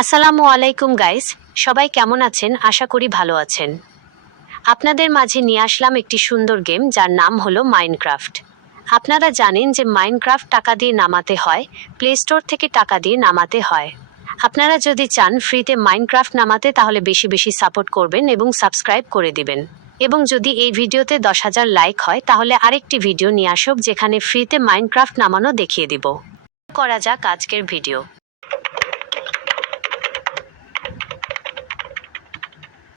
আসসালামু আলাইকুম গাইস, সবাই কেমন আছেন? আশা করি ভালো আছেন। আপনাদের মাঝে নিয়ে আসলাম একটি সুন্দর গেম যার নাম হলো মাইনক্রাফট। আপনারা জানেন যে মাইনক্রাফট টাকা দিয়ে নামাতে হয়, প্লে স্টোর থেকে টাকা দিয়ে নামাতে হয়। আপনারা যদি চান ফ্রিতে মাইনক্রাফট নামাতে তাহলে বেশি বেশি সাপোর্ট করবেন এবং সাবস্ক্রাইব করে দিবেন। এবং যদি এই ভিডিওতে 10,000 লাইক হয় তাহলে আরেকটি ভিডিও নিয়ে আসব যেখানে ফ্রিতে মাইনক্রাফট নামানো দেখিয়ে দিব। করা যাক আজকের ভিডিও।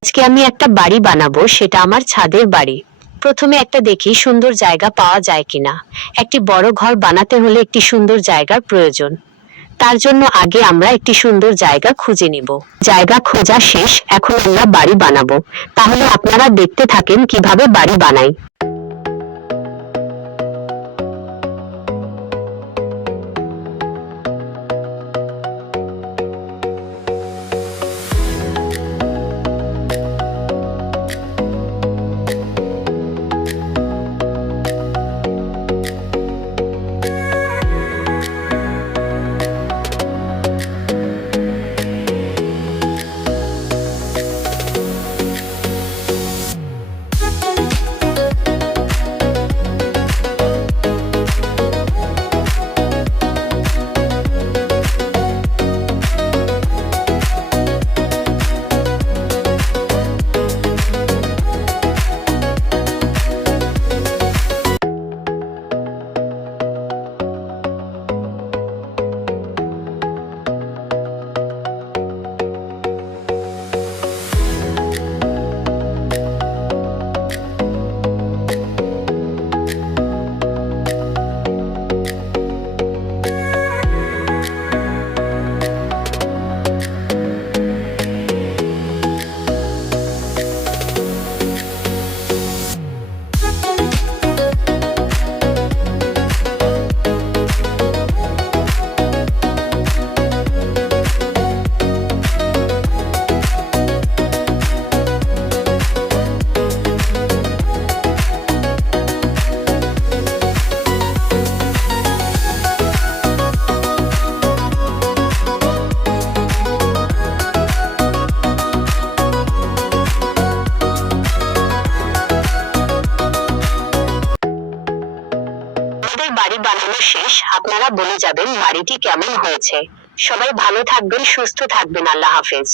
আজকে আমি একটা বাড়ি বানাবো, সেটা আমার ছাদের বাড়ি। প্রথমে একটা দেখি সুন্দর জায়গা পাওয়া যায় কিনা। একটি বড় ঘর বানাতে হলে একটি সুন্দর জায়গার প্রয়োজন। তার জন্য আগে আমরা একটি সুন্দর জায়গা খুঁজে নিব। জায়গা খোঁজা শেষ, এখন আমরা বাড়ি বানাবো। তাহলে আপনারা দেখতে থাকেন কিভাবে বাড়ি বানাই। বাড়ি বানানো শেষ, আপনারা বলে যাবেন বাড়িটি কেমন হয়েছে। সবাই ভালো থাকবেন, সুস্থ থাকবেন, আল্লাহ হাফেজ।